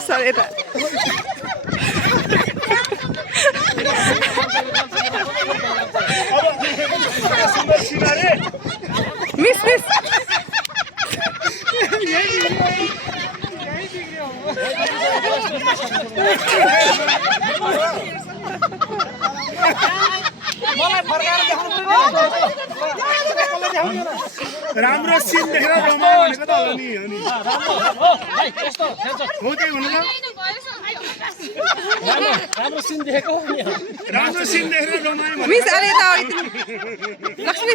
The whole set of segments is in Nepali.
Sorry, Ra. Miss. राम्रो सिन देखेर रमायो भनेको त हो नि हो त्यही भन्नु त राम्रो सिन देखेको राम्रो सिन देखेर रमायो Miss, अरे यता आऊ यति। लक्ष्मी।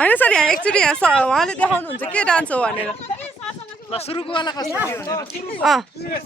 होइन सर यहाँ एकचोटि यहाँ उहाँले देखाउनुहुन्छ के डान्स हो भनेर सुरुको वाला कस्तो थियो